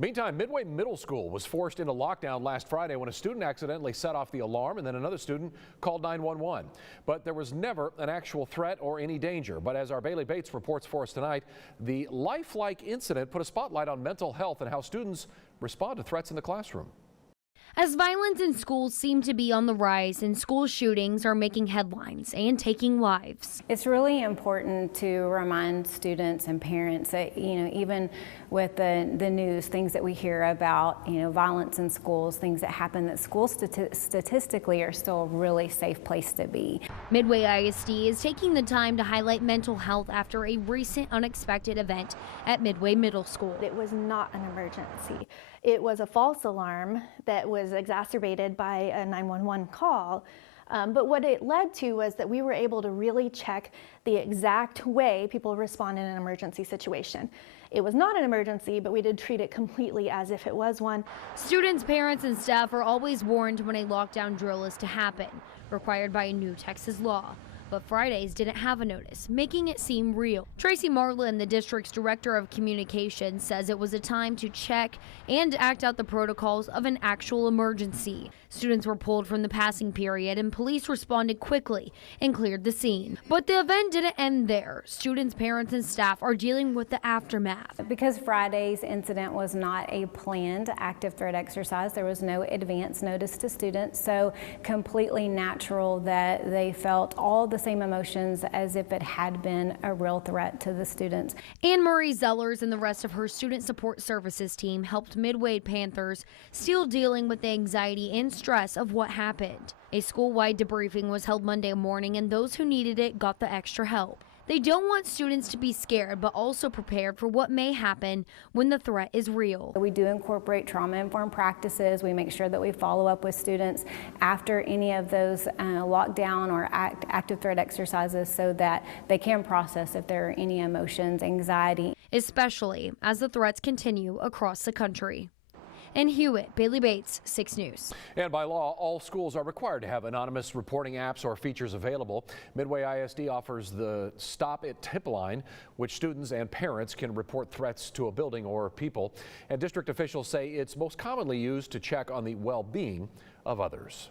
Meantime, Midway Middle School was forced into lockdown last Friday when a student accidentally set off the alarm and then another student called 911. But there was never an actual threat or any danger. But as our Bailey Bates reports for us tonight, the lifelike incident put a spotlight on mental health and how students respond to threats in the classroom. As violence in schools seems to be on the rise and school shootings are making headlines and taking lives. It's really important to remind students and parents that, even with the news, things that we hear about, violence in schools, things that happen, that schools statistically are still a really safe place to be. Midway ISD is taking the time to highlight mental health after a recent unexpected event at Midway Middle School. It was not an emergency. It was a false alarm that was exacerbated by a 911 call. But what it led to was that we were able to really check the exact way people respond in an emergency situation. It was not an emergency, but we did treat it completely as if it was one. Students, parents, and staff are always warned when a lockdown drill is to happen, required by a new Texas law. But Fridays didn't have a notice, making it seem real. Tracy Marlin, the district's director of communications, says it was a time to check and act out the protocols of an actual emergency. Students were pulled from the passing period and police responded quickly and cleared the scene. But the event didn't end there. Students, parents, and staff are dealing with the aftermath. Because Friday's incident was not a planned active threat exercise, there was no advance notice to students, so completely natural that they felt all the same emotions as if it had been a real threat to the students. Anne Marie Zellers and the rest of her student support services team helped Midway Panthers still dealing with the anxiety and stress of what happened. A school-wide debriefing was held Monday morning and those who needed it got the extra help. They don't want students to be scared, but also prepared for what may happen when the threat is real. We do incorporate trauma-informed practices. We make sure that we follow up with students after any of those lockdown or active threat exercises so that they can process if there are any emotions, anxiety. Especially as the threats continue across the country. In Hewitt, Bailey Bates, 6 News. And by law, all schools are required to have anonymous reporting apps or features available. Midway ISD offers the Stop It tip line, which students and parents can report threats to a building or people. And district officials say it's most commonly used to check on the well-being of others.